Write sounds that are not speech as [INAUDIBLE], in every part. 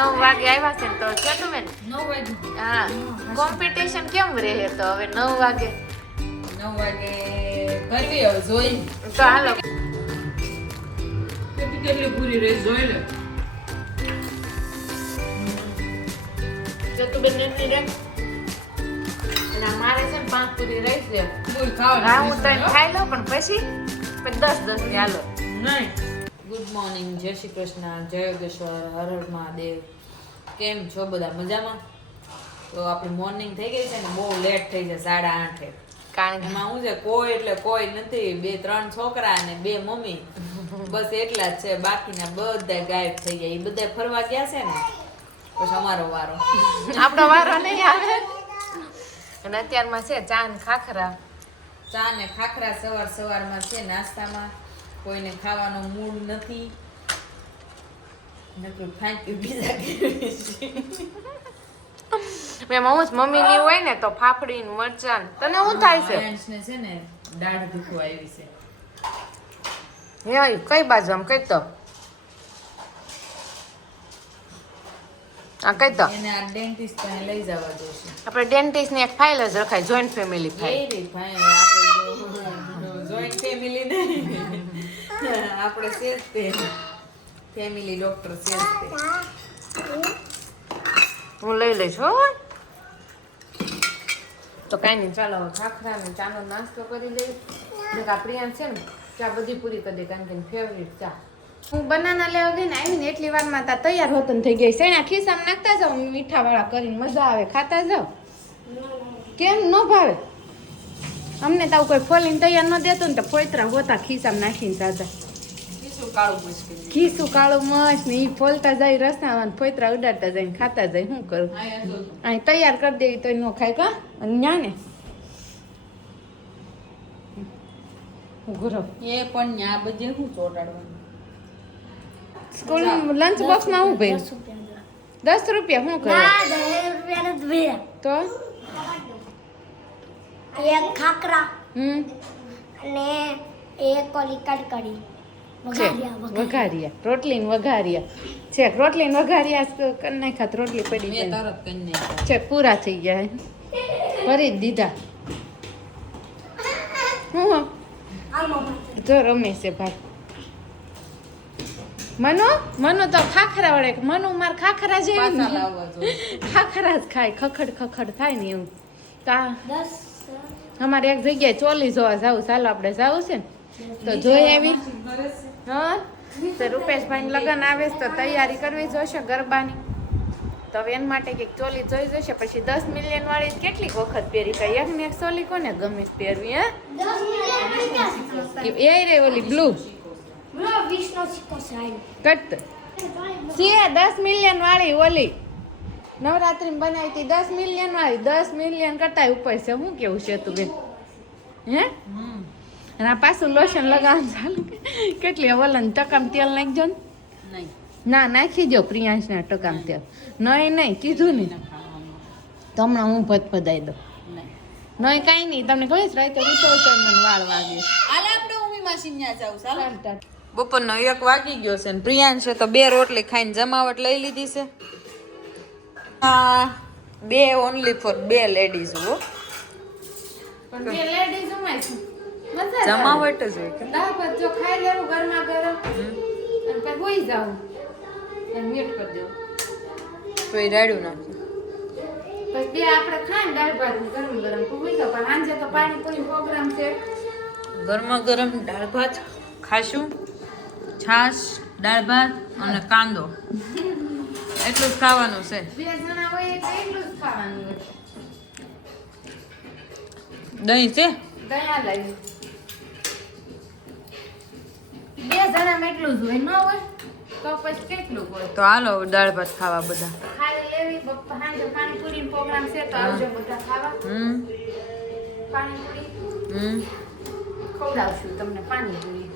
નવ વાગે આવ્યા છે ને તો કેટલું બેન નવ વાગે. હા. કોમ્પિટિશન કેમ રહે તો હવે નવ વાગે? નવ વાગે કરવી હવે જોઈ. તો હાલો. કેટલી પૂરી રહી જોઈ લે. ચતુબેનની રે અને મારે છે ને પાંચ પૂરી રહી છે. હા હું તો ખાઈ લઉં પણ પછી? પછી દસ દસની હાલો. નહીં. ગુડ મોર્નિંગ જય શ્રી કૃષ્ણ જય યોગેશ્વર હર હર મહાદેવ. કેમ છો બધા? મજામાં? તો આપણી મોર્નિંગ થઈ ગઈ છે ને બહુ લેટ થઈ જાય સાડા આઠે. કારણ કે એમાં શું છે કોઈ એટલે કોઈ નથી બે ત્રણ છોકરા અને બે મમ્મી. બસ એટલા જ છે બાકીના બધા ગાયબ થઈ ગયા. એ બધા ફરવા ગયા છે ને પછી અમારો વારો. આપણો વારો નહીં આવે. અને અત્યારમાં છે ચા ને ખાખરા. ચા ને ખાખરા સવાર સવારમાં છે નાસ્તામાં. કોઈને ખાવાનો મૂડ નથી નકરું ફાંકી બીજા મેં હું મમ્મી ની હોય ને તો ફાફડી ને મરચાં તને શું થાય છે આયન્સને છે ને દાઢ દુખવા આવી છે હે કઈ બાજુ આમ કઈ તો આ કઈ તો એને આ ડેન્ટિસ્ટ પાસે લઈ જવા જોશે આપણે ડેન્ટિસ્ટની એક ફાઇલ જ રખાય joint family file joint family નહીં આપણે છે જ તે ફેમિલી ડોક્ટર છે જ તે. હું લઈ લઈશ હો તો કાંઈ નહીં ચાલો ખાખરા ને ચાનો નાસ્તો કરી લઈએ. જો આ પ્રિયાંશ છે ને ચા બધી પૂરી કરી દે કારણ કે ફેવરિટ ચા. હું બનાના લેવા ગઈ ને આવીને એટલી વારમાં તા તૈયાર હોતન થઈ ગઈ શેના ખિસ્સામાં નાખતા જાઉં મીઠા વાળા કરીને મજા આવે ખાતા જાઓ. કેમ ન ભાવે? અમને તાવ કોઈ ફોલીને તૈયાર ન દેતું ને તો ફોતરા હોતા ખિસ્સામાં નાખીને મુશ્કેલ ખીસું કાળું મસ્ત ને ઈ ફોલતા જાય રસના ફોતરા ઉડાડતા જાય ખાતા જાય શું કરું? અહીં તૈયાર કરી દેવી તો નો ખાય કા? અને ન્યા ને? ગુરવ એ પણ ન્યા બધે શું ચોટાડવાનું સ્કૂલ લંચ બોક્સમાં હું ભાઈ દસ રૂપિયા શું કરે તો? એક ખાકરા હમ. અને એક ઓલી કડકડી. છે વઘારિયા રોટલીન વઘારિયા. રોટલી ને છે રોટલી ને વઘારિયા કરી નાખ્યા રોટલી પડી મેં તરત છે પૂરા થઈ ગયા ફરી ભરી જ દીધા. હું જો રમે છે ભાઈ. મનુ મનુ તો ખાખરા વળે. મનુ માર ખાખરા જેવી ખાખરા જ ખાય ખખડ ખખડ થાય ને એવું. તા અમારે એક જગ્યાએ ચોલી જોવા જાવું ચાલો આપણે જાવું છે ને? તો જોઈ આવી. તો રૂપેશભાઈ લગ્ન આવે છે તો તૈયારી કરવી જોશે ગરબાની. તો એના માટે કંઈક ચોલી જોઈ જશે. પછી દસ મિલિયન વાળી કેટલીક વખત પહેરી કઈ એક ને એક ચોલી કોને ગમે પહેરવી હે? એ રે ઓલી બ્લુ કટ. સીએ દસ મિલિયન વાળી ઓલી. નવરાત્રી બનાવી હતી દસ મિલિયન વાળી. દસ મિલિયન કરતા ઉપર છે. શું કેવું છે તું બેન? હે? અને આ પાછું લોશન લગાવવાનું ચાલુ કેટલી વલન ટકામ તેલ નાખજો ને. ના નાખી દો પ્રિયાંશના ટકામ તેલ. નહીં નહીં કીધું ને ના તો હમણાં હું ભદભદાઈ દઉં. નહીં. કાંઈ નહીં. તમને કહે છે તો વિચાર મને વાળ વાગ્યો હાલે આપણે ઉમી માસી ન્યા જાવ ચાલો. બપોરનો એક વાગી ગયો છે ને પ્રિયાંશે તો બે રોટલી ખાઈને જમાવટ લઈ લીધી છે. હા બે ઓનલી ફોર બે લેડીઝ હો. પણ બે લેડીઝ ઉમાય છે. જમાવટ જ હોય દાળ ભાત જો ખાઈ લેવું ગરમા ગરમ. અને પછી હોઈ જાવ અને મ્યુટ કરી દેવું તો એ રાડ્યું નાખ્યું પછી બે આપણે ને દાળ ભાત ગરમ ગરમ. હોઈ જાવ પણ સાંજે તો પાણીપુરી પ્રોગ્રામ છે. ગરમા ગરમ દાળ ભાત ખાશું છાશ દાળ ભાત અને કાંદો. એટલું જ ખાવાનું છે. બે જણા હોય એટલે એટલું જ ખાવાનું હોય. દહીં છે? દહીં લાવી બે જણામાં એટલું જ હોય ન હોય તો પછી કેટલું હોય? તો હાલો દાળ ભાત ખાવા બધા. ખાલી લેવી સાંજે પાણીપુરી પ્રોગ્રામ છે તો આવજો બધા ખાવા. હમ. પાણીપુરી. હમ. ખવડાવશું તમને પાણીપુરી.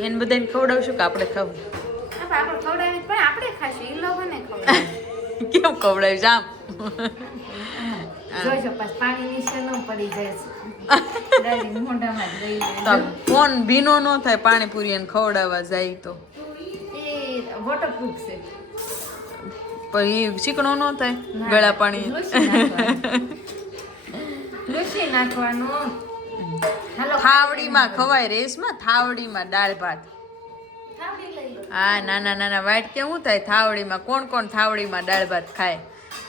એને બધાને ખવડાવશું કે આપણે ખાવું? આપણે આપણે ખવડાવી પણ આપણે ખાશું એ લોકોને ખવડાવી કેમ ખવડાવીશ આમ? પાછું પાણી નીચે ન પડી જાય. છે ફોન ભીનો ન થાય પાણીપુરી એને ખવડાવવા જાય તો. એ વોટરપ્રૂફ છે. પણ એ ચીકણો ન થાય ગળા પાણી થાવડીમાં ખવાય રેસમાં થાવડીમાં દાળ ભાત. હા નાના નાના વાટ કે શું થાય થાવડીમાં કોણ કોણ થાવડીમાં દાળ ભાત ખાય?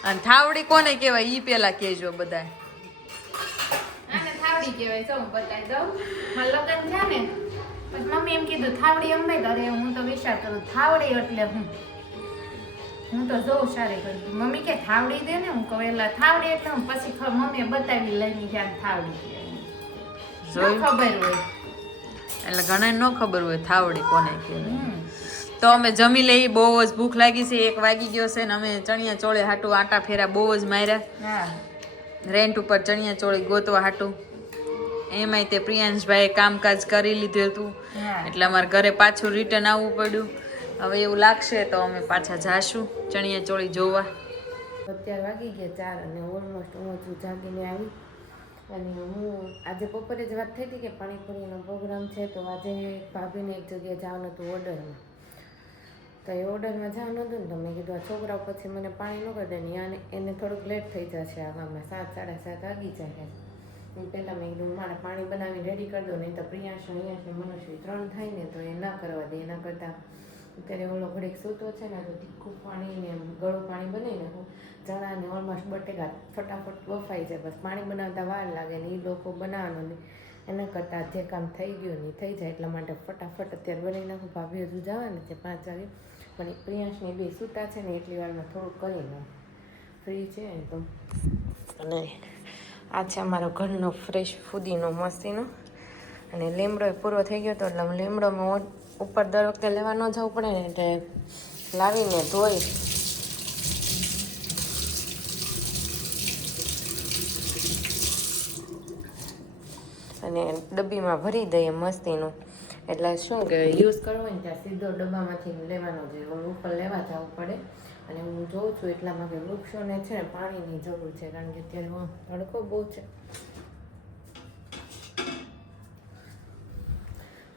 અને થાવડી કોને કહેવાય? એ પેલા કહેજો બધા થાવડી કહેવાય તો હું બતાવી દઉં. મારા લગ્ન છે ને પછી મમ્મી એમ કીધું થાવડી અંબે અરે હું તો વિચાર કરું થાવડી એટલે હું? હું તો જોઉં સારી કરતી મમ્મી કે થાવડી દે ને હું કહું એટલે થાવડી એટલે હું? પછી મમ્મીએ બતાવી લઈને કે થાવડી જોયું? ખબર હોય. એટલે ઘણા ન ખબર હોય થાવડી કોને કહેવાય. તો અમે જમી લઈ બહુ જ ભૂખ લાગી છે એક વાગી ગયો છે ને અમે ચણિયા ચોળે હાટું આટા ફેરા બહુ જ માર્યા. હા. રેન્ટ ઉપર ચણિયા ચોળી ગોતવા હાટું. એમાંય તે પ્રિયાંશભાઈએ કામકાજ કરી લીધું હતું. એટલે અમારે ઘરે પાછું રિટર્ન આવવું પડ્યું. હવે એવું લાગશે તો અમે પાછા જાશું ચણિયા ચોળી જોવા. અત્યારે વાગી ગયા ચાર અને ઓલમોસ્ટ હું હજુ જાગીને આવી. અને હું આજે બપોરે જ વાત થઈ હતી કે પાણીપુરીનો પ્રોગ્રામ છે તો આજે ભાભીને એક જગ્યાએ જવાનું હતું ઓર્ડરમાં. તો એ ઓર્ડરમાં જવાનું હતું ને તો મેં કીધું આ છોકરાઓ પછી મને પાણી ન કરી દે ને એને થોડુંક લેટ થઈ જશે આવામાં સાત સાડા સાત વાગી જાય. એ પહેલાં મેં કીધું, મારે પાણી બનાવીને રેડી કરી દો, નહીં તો પ્રિયાંશ અહીંયા મનુષ્ય ત્રણ થાય ને તો એ ના કરવા દે. એના કરતાં અત્યારે ઓલો ઘડીક સૂતો છે ને, તો તીખું પાણી ને ગળું પાણી બનાવી નાખું ચણા ને ઓલમોસ્ટ બટેકા ફટાફટ બફાઈ જાય, બસ પાણી બનાવતા વાર લાગે ને એ લોકો બનાવવાનું ને એના કરતાં જે કામ થઈ ગયું ને થઈ જાય, એટલા માટે ફટાફટ અત્યારે બનાવી નાખું ભાભી હજુ જવાનું છે પાંચ વાગે. પણ પ્રિયાંશને બે સૂતા છે ને, એટલી વારમાં થોડુંક કરી નાખું ફ્રી છે તો. અને આ છે અમારો ઘરનો ફ્રેશ ફૂદીનો મસ્તીનો અને લીમડો પૂરો થઈ ગયો હતો એટલે લીમડોમાં ઉપર દર વખતે લેવા ન જવું પડે ને એટલે લાવીને ધોઈ. અને ડબ્બીમાં ભરી દઈએ મસ્તીનું એટલે શું કે યુઝ કરવો ને ત્યાં સીધો ડબ્બામાંથી લેવાનો જે ઉપર લેવા જવું પડે. અને હું જોઉં છું એટલામાં કે વૃક્ષોને છે ને પાણીની જરૂર છે, કારણ કે અત્યારે તડકો બહુ છે.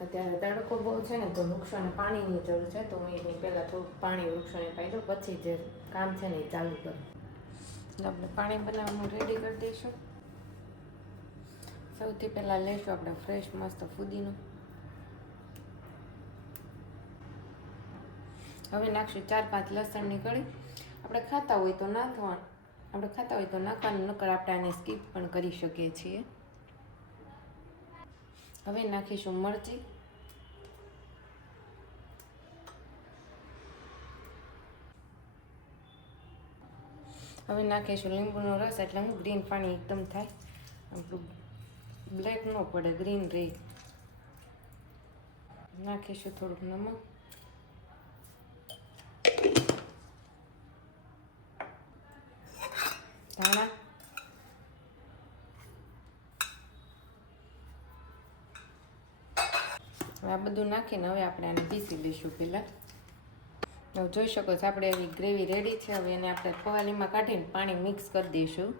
અત્યારે તડકો બહુ છે ને, તો વૃક્ષોને પાણીની જરૂર છે, તો હું એની પહેલાં થોડુંક પાણી વૃક્ષોને પાઈ દઉં, પછી જે કામ છે ને એ ચાલુ કરું. આપણે પાણી બનાવવાનું રેડી કરી દઈશું. સૌથી પહેલાં લઈશું આપણે ફ્રેશ મસ્ત ફુદીનો. હવે નાખશું ચાર પાંચ લસણની કળી આપણે ખાતા હોય તો નાખવાનું આપણે ખાતા હોય તો નાખવાનું, નકર આપણે આને સ્કીપ પણ કરી શકીએ છીએ. હવે નાખીશું મરચી. હવે નાખીશું લીંબુનો રસ, એટલે હું ગ્રીન પાણી એકદમ થાય. બ્લેક ન પડે ગ્રીન રહે. નાખીશું થોડુંક નમક ધાણા હવે આ બધું નાખીને હવે આપણે આને પીસી લઈશું પહેલાં. હવે જોઈ શકો છો, આપણે એવી ગ્રેવી રેડી છે. હવે એને આપણે પવાલીમાં કાઢીને પાણી મિક્સ કરી દઈશું.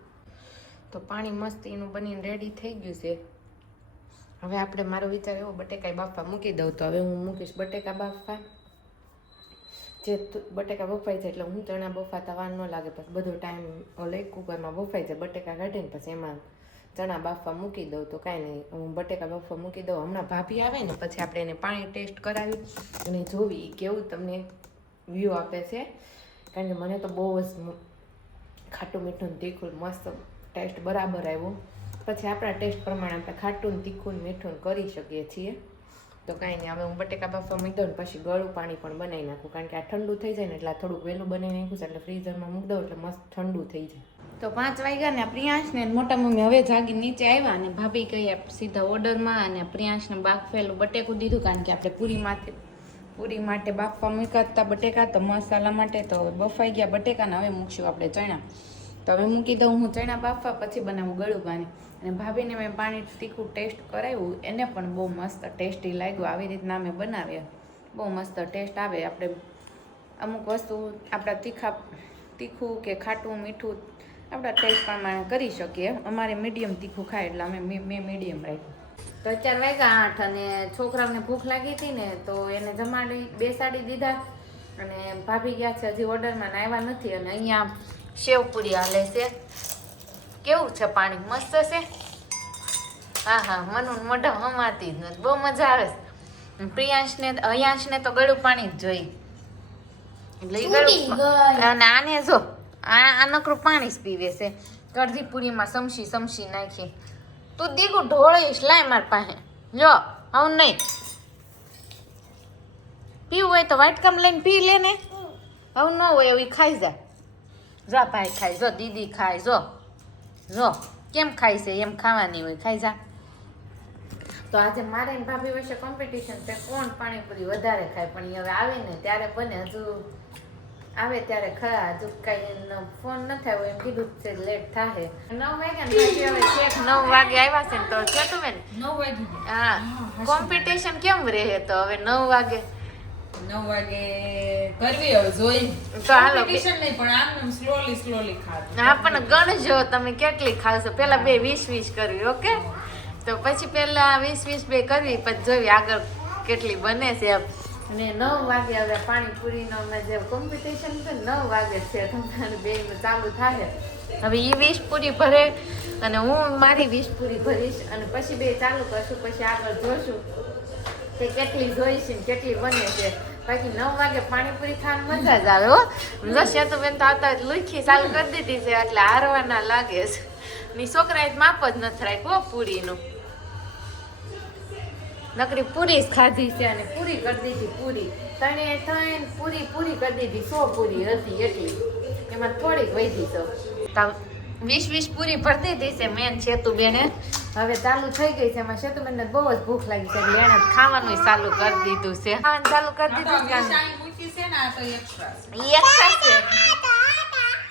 તો પાણી મસ્ત એનું બનીને રેડી થઈ ગયું છે. હવે આપણે, મારો વિચાર એવો બટેકા બાફવા મૂકી દઉં તો હવે હું મૂકીશ બટેકા બાફવા. જે બટેકા બફાઈ જાય એટલે હું ચણા બફાતા વાર ન લાગે, પછી બધો ટાઈમ ઓલે કુકરમાં બફાઈ જાય બટેકા કાઢીને પછી એમાં ચણા બાફવા મૂકી દઉં તો કાંઈ નહીં. હું બટેકા બાફવા મૂકી દઉં. હમણાં ભાભી આવે ને, પછી આપણે એને પાણી ટેસ્ટ કરાવી અને જોવી કેવું તમને વ્યૂ આપે છે. કારણ કે મને તો બહુ જ ખાટું મીઠું તીખું મસ્ત ટેસ્ટ બરાબર આવ્યો. પછી આપણા ટેસ્ટ પ્રમાણે આપણે ખાટું તીખું મીઠું કરી શકીએ છીએ. તો કાંઈ નહીં, હવે હું બટેકા બાફવા મૂકી દઉં પછી ગળું પાણી પણ બનાવી નાખું. કારણ કે આ ઠંડુ થઈ જાય ને એટલે થોડુંક વહેલું બનાવી નાખ્યું છે, એટલે ફ્રીઝરમાં મૂકી દઉં એટલે મસ્ત ઠંડુ થઈ જાય. તો પાંચ વાગ્યા ને પ્રિયાંશને મોટા મમ્મી હવે જાગી નીચે આવ્યા અને ભાભી કહી સીધા ઓર્ડરમાં અને પ્રિયાંશને બાફેલું બટેકું દીધું. કારણ કે આપણે પૂરી માથે પૂરી માટે બાફવા મૂક્યા હતા બટેકા, તો મસાલા માટે તો બફાઈ ગયા બટેકાને, હવે મૂકશું આપણે ચણા. તો હવે મૂકી દઉં હું ચણા બાફવા, પછી બનાવું ગળું પાણી. અને ભાભીને મેં પાણી તીખું ટેસ્ટ કરાવ્યું. એને પણ બહુ મસ્ત ટેસ્ટી લાગ્યું. આવી રીતના અમે બનાવ્યા. બહુ મસ્ત ટેસ્ટ આવે. આપણે અમુક વસ્તુ આપણા તીખા, તીખું કે ખાટું, મીઠું આપણા ટેસ્ટ પ્રમાણે કરી શકીએ. અમારે મીડિયમ તીખું ખાય એટલે અમે મેં મીડિયમ રાખ્યું. તો અત્યારે વાગ્યા આઠ અને છોકરાઓને ભૂખ લાગી હતી ને, તો એને જમાડી બેસાડી દીધા. અને ભાભી ગયા છે, હજી ઓર્ડરમાં આવ્યા નથી. અને અહીંયા સેવપુરી હાલે છે. કેવું છે પાણી? મસ્ત છે? હા હા મનુ મોઢા હમાતી જ નથી. બહુ મજા આવે છે. પ્રિયાંશને અયાંશને તો ગળું પાણી જ જોઈ એટલે. અને આને જો આ નકરું પાણી જ પીવે છે. કડધી પૂરીમાં સમસી સમસી નાખી. તું દીકું ઢોળીશ લાય માર પાસે. જો આવું નહીં. પીવું હોય તો વાટકામ લઈને પી લે ને. આવું ન હોય એવું ખાઈ જાય જો ભાઈ ખાય જો દીદી ખાય જો. જો કેમ ખાય છે? એમ ખાવાની હોય ખાઈ જા. તો આજે મારે ભાભી વચ્ચે કોમ્પિટિશન છે કોણ પાણીપુરી વધારે ખાય? પણ હવે આવે ને ત્યારે બને હજુ આવે ત્યારે ખરા હજુ કઈ ફોન ન થાય એમ કીધું છે લેટ થાય નવ વાગ્યા ને હવે છેક નવ વાગે આવ્યા છે ને તો છેટું બેન? નવ વાગે હા કોમ્પિટિશન કેમ રહે તો? હવે નવ વાગે નવ વાગે કરવી હવે જોઈ. તો હાલો. નહીં પણ આમ સ્લોલી સ્લોલી ખાતું હા ગણજો તમે કેટલી ખાવશો પેલા બે વીસ વીસ કરવી ઓકે? તો પછી પેલા વીસ વીસ બે કરવી પછી જોવી આગળ કેટલી બને છે ને અને નવ વાગે હવે પાણીપુરીનો અમે જે કોમ્પિટિશન છે નવ વાગે છે. તમારે બે ચાલુ થાય હવે એ વીસ પૂરી ભરે અને હું મારી વીસ પૂરી ભરીશ અને પછી બે ચાલુ કરશું પછી આગળ જોશું. કે કેટલી જોઈશ ને કેટલી બને છે. બાકી નવ વાગે પાણીપુરી ખાવાની મજા જ આવે હો. તો સેતુબેન તો આવતા લુખી ચાલુ કરી દીધી છે, એટલે હારવાના લાગે છે. ની છોકરાએ માપ જ નથી રાખ્યું પૂરીનું. નકરી પૂરી જ ખાધી છે અને પૂરી કરી દીધી પૂરી. તણે ત્રણ પૂરી પૂરી કરી દીધી, સો પૂરી હતી એટલી. એમાં થોડીક વધી તો વીસ વીસ પૂરી ભરતી હતી છે મેન સેતુબેને. હવે ચાલુ થઈ ગઈ છે એમાં સેતુબેનને બહુ જ ભૂખ લાગી છે એને ખાવાનું ચાલુ કરી દીધું છે. ખાવાનું ચાલુ કરી દીધું છે અને છે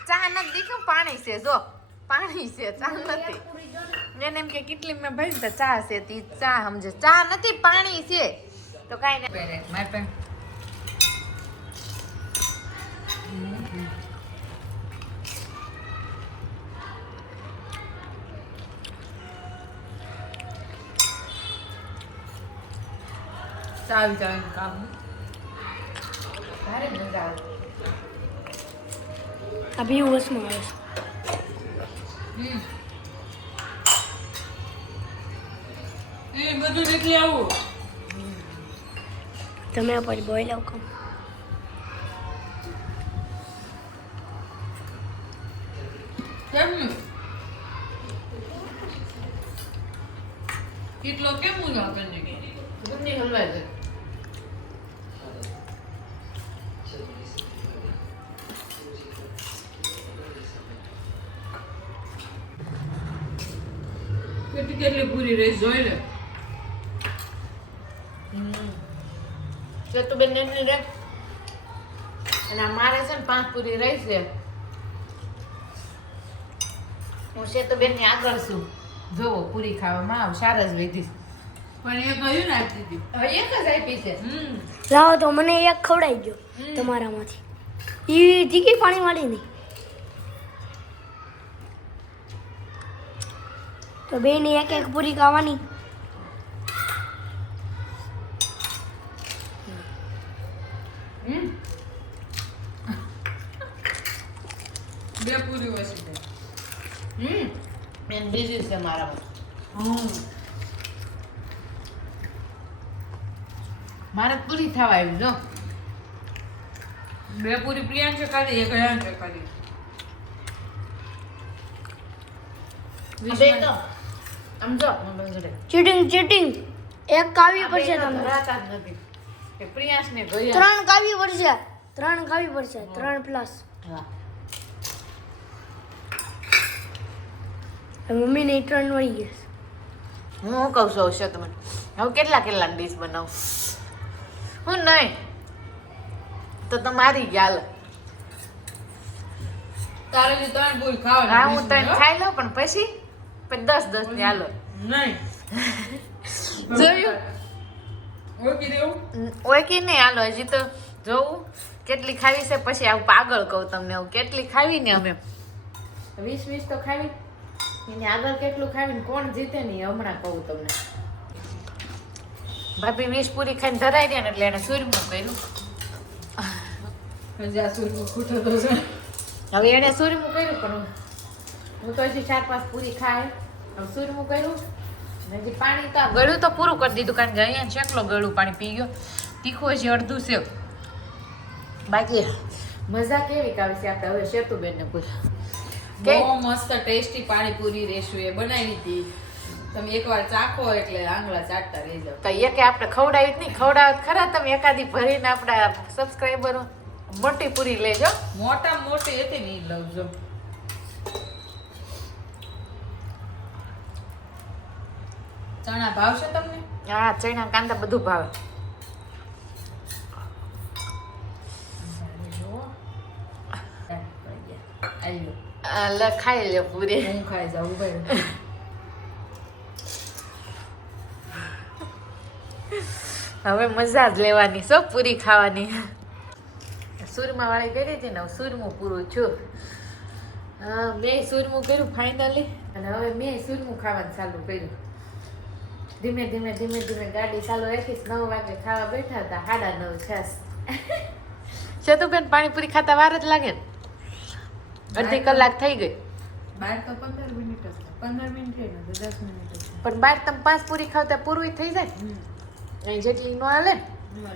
ચા નથી દીખ્યું પાણી છે જો. પાણી છે ચા નથી. એને એમ કે કેટલી મેં ભરી ચા છે તી ચા સમજે. ચા નથી પાણી છે. તો કાંઈ નહીં. મારી પાસે ચાવી ચાવીને કામ. ભારે મજા આવે. આ બી વસમાં આવે. એ બધું નીકળી આવું. તમે પછી બોઈલ આવ કહું કેમ કેટલો કેમ ઊંઘા કરી ગુંદી હલવાઈ ગઈ કેટલી કેટલી પૂરી રહી જોઈ લે. સેતુબેન એમની રે અને મારે છે ને પાંચ પૂરી રહી છે. હું સેતુબેનની આગળ છું. જોવો પૂરી ખાવામાં આવ સારા જ વેધીશ પણ એ કયું નાખતી હતી. હવે એક જ આપી છે? હમ. લાવો તો મને એક ખવડાવી ગયો તમારામાંથી. એ તીખી પાણી વાળી નહીં. તો બે ની એક એક પૂરી ખાવાની. હમ? બે પૂરી વસી દે હમ? એમ બીજું છે મારામાં. હમ. મારે પૂરી થવા આવ્યું જો. બે પૂરી પ્રિયાંશે ખાધી એક અયાંશે ખાધી ચીટિંગ ચીટિંગ એક કાવી પડશે તમને. ત્રણ કાવી પડશે. ત્રણ કાવી પડશે. ત્રણ પ્લસ મમ્મી ને ત્રણ વળી ગયા હું શું કહું છું અવશ્ય તમને? હવે કેટલા કેટલા ડીશ બનાવું? હું નહીં. તો તમારી ગાલ તારે જે ત્રણ ભૂલ ખાવ હા હો. ખાઈ લઉં પણ પછી? પછી દસ દસની હાલો. નહીં. [LAUGHS] જોયું? ઓળખી નહીં હાલો હજી તો જોવું. કેટલી ખાવી છે પછી આવું પાગળ કહું તમને આવું કેટલી ખાવી ને અમે? વીસ વીસ તો ખાવી. એને આગળ કેટલું ખાવીને કોણ જીતે ને હમણાં કહું તમને. ભાભી વીસ પૂરી ખાઈને ધરાઈ દે ને એટલે એને સૂરમું કર્યું. હજી આ સૂરનું ખૂટો છે. હવે એને સુરમું કર્યું પણ હું તો હજી ચાર પાંચ પૂરી ખાય હવે સૂરમું કર્યું. હજી પાણી તો ગળ્યું તો પૂરું કરી દીધું કારણ કે અહીંયા ચેકલો ગળું પાણી પી ગયો. તીખું હજી અડધું છે. બાકી મજા કેવી કાવે છે આપણે? હવે સેતુબેનને પૂછ. બહુ મસ્ત ટેસ્ટી પાણીપુરી રેશું એ બનાવી હતી. તમે એકવાર ચાખો એટલે આંગળા ચાટતા રહી જાવ તો એકે આપણે ખવડાવી નહીં. ખવડાવત ખરા તમે એકાદી ભરીને આપણા સબસ્ક્રાઈબરો મોટી પૂરી લેજો. મોટા મોટી હતી ને ઈ લઉં જો ચણા ભાવશે તમને? હા ચણા કાંદા બધું ભાવે. ખાઈ લે પૂરી. હું ખાઈ જાઉં ભાઈ હવે મજા જ લેવાની સો પૂરી ખાવાની. સુરમા વાળી કરી હતી ને સુરમું પૂરું છું મેં સુરમું કર્યું ફાઇનલી અને હવે મેં સુરમું ખાવાનું ચાલુ કર્યું. ધીમે ધીમે ધીમે ધીમે ગાડી ચાલુ રાખીશ નવ વાગે ખાવા બેઠા હતા સાડા નવ છાસ. સેતુબેન પાણીપુરી ખાતા વાર જ લાગે ને. અડધી કલાક થઈ ગઈ. બાર તો પંદર મિનિટ પંદર મિનિટ થઈ ને દસ મિનિટ જ. પણ બાર તમે પાંચ પૂરી ખાવતા પૂરું થઈ જાય? અહીં જેટલી નો હાલે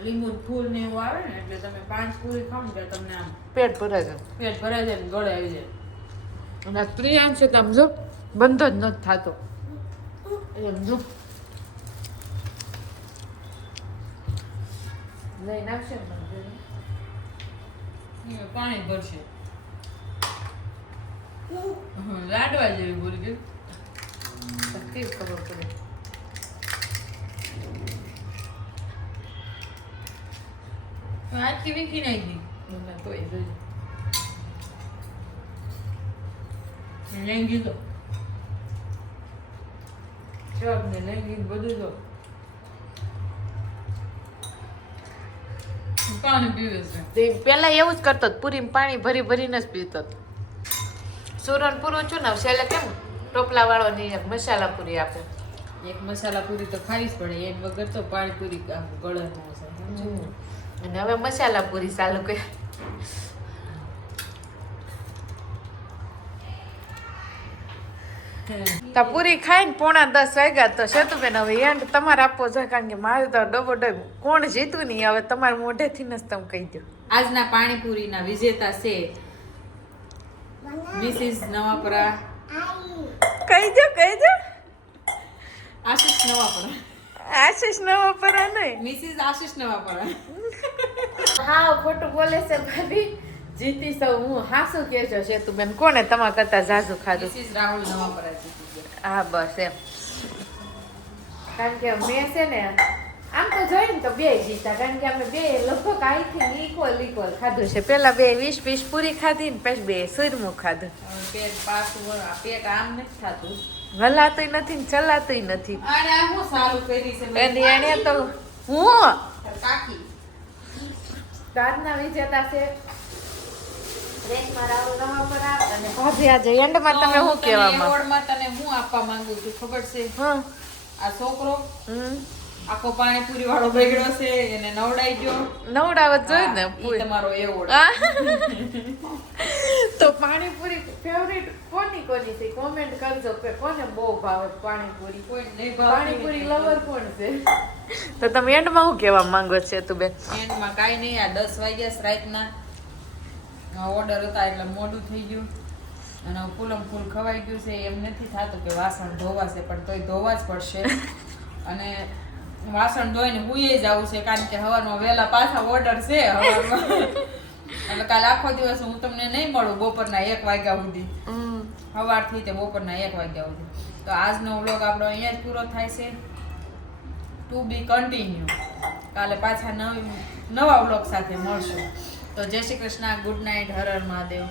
લીંબુ ફૂલ ને એવું આવે ને એટલે તમે પાંચ પૂરી ખાવ ને તમને આમ પેટ ભરાય જાય. પેટ ભરાય જાય ને ગળે આવી જાય. અને આ પ્રિયાંશ છે તો આમ જો બંધ જ નથી થતો. એમ લઈને આવશે પાણી ભરશે. લાડવા જેવી ભૂરી ગયું કેવી ખબર પડે? આખી વીખી નાખી. મને તો એ લઈ ગયો ચક ને લઈ બધું તો. પાણી પીવે છે. પેલા એવું જ કરતો પૂરી પૂરીમાં પાણી ભરી ભરીને જ પીતો. સુરણ પૂરું છું ને છેલ્લે કેમ ટોપલા વાળો ની એક મસાલા પૂરી આપે. એક મસાલા પૂરી તો ખાવી જ પડે એક વગર તો પાણી પૂરી ગળે? અને હવે મસાલા પૂરી ચાલુ કરી તો પૂરી ખાઈને પોણા દસ વાગ્યા તો સેતુબેન હવે એન્ડ તમારે આપવો જોઈએ કારણ કે મારે તો ડબો ડબ કોણ જીતું નહીં. હવે તમારા મોઢેથી જ તમે કહી દો આજના પાણીપુરીના વિજેતા છે મિસિસ નવાપરા. કહી દો કહી દો આશિષ નવાપરા. આશિષ નવા પર નહીં. મિસિસ આશિષ નવાપરા. હા ખોટું બોલે છે ભાભી. જીતી સૌ હું. હાસુ કે છો સેતુબેન કોને તમારા કરતા ઝાઝુ ખાધું? મિસિસ રાહુલ નવાપરા જીતી ગયા હા બસ એમ. કારણ કે મેં છે ને આમ તો જોઈને તો બે જીતા કારણ કે અમે બે લગભગ આઈથી ઇક્વલ ઇક્વલ ખાધું છે. પેલા બે વીસ વીસ પૂરી ખાધી ને પછી બે સુરમું ખાધું. પેટ પાછું પેટ આમ નથી થતું. હલાતુંય નથી ને ચલાતુંય નથી. હું સારું કરી છે એને તો હું? કાકી દાદના વિજેતા છે રેશમા રાહુલ નવાપરા અને ભાભી આજે એન્ડમાં તમે શું કહેવા માંગો એવોર્ડમાં તને હું આપવા માંગુ છું ખબર છે? હા. આ છોકરો હમ. આખો પાણીપુરી વાળો બગડ્યો છે એને નવડાઈ ગયો નવડાવત જોઈ ને તમારો એવોર્ડ તો પાણીપુરી ફેવરિટ કોની કોની છે? કોમેન્ટ કરજો કે કોને બહુ ભાવે પાણીપુરી. કોઈ નહીં પાણીપુરી લવર કોણ છે? તો તમે એન્ડમાં શું કહેવા માંગો છો તું બેન? એન્ડમાં કાંઈ નહીં આ દસ વાગ્યા રાતના. ઓર્ડર હતા એટલે મોડું થઈ ગયું. અને ફૂલમ ફૂલ ખવાઈ ગયું છે એમ નથી થતું કે વાસણ ધોવાશે પણ તોય ધોવા જ પડશે. અને વાસણ ધોઈને હુઈએ જ આવું છે કારણ કે હવારમાં વહેલા પાછા ઓર્ડર છે હવારમાં. એટલે કાલે આખો દિવસ હું તમને નહીં મળું બપોરના એક વાગ્યા સુધી. સવારથી તે બપોરના એક વાગ્યા સુધી. તો આજનો વ્લોગ આપણો અહીંયા જ પૂરો થાય છે. ટુ બી કન્ટિન્યુ કાલે પાછા નવી નવા વ્લોગ સાથે મળશું. તો જય શ્રી કૃષ્ણ ગુડ નાઇટ હર હર મહાદેવ.